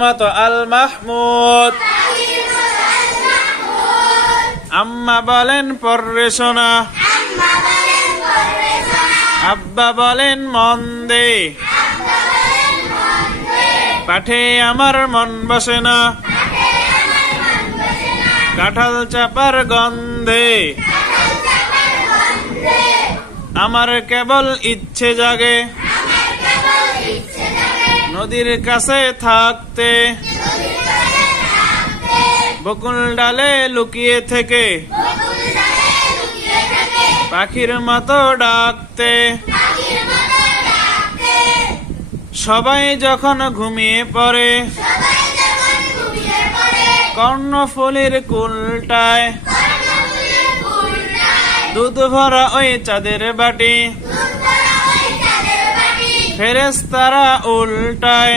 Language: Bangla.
মতো আল মাহমুদ। আম্মা বলেন পড়রে শোনা, আব্বা বলেন মন দে, পাঠে আমার মন বসে না, কাঁঠাল চাপার গন্ধে আমার কেবল ইচ্ছে জাগে, নদীর কাছে থাকতে, বকুল ডালে লুকিয়ে থেকে, পাখির মতো ডাকতে। সবাই যখন ঘুমিয়ে পড়ে, কর্ণফুলীর কুলটায় দুধ ভরা ওই চাঁদের বাটি, ফেরেশতারা উল্টায়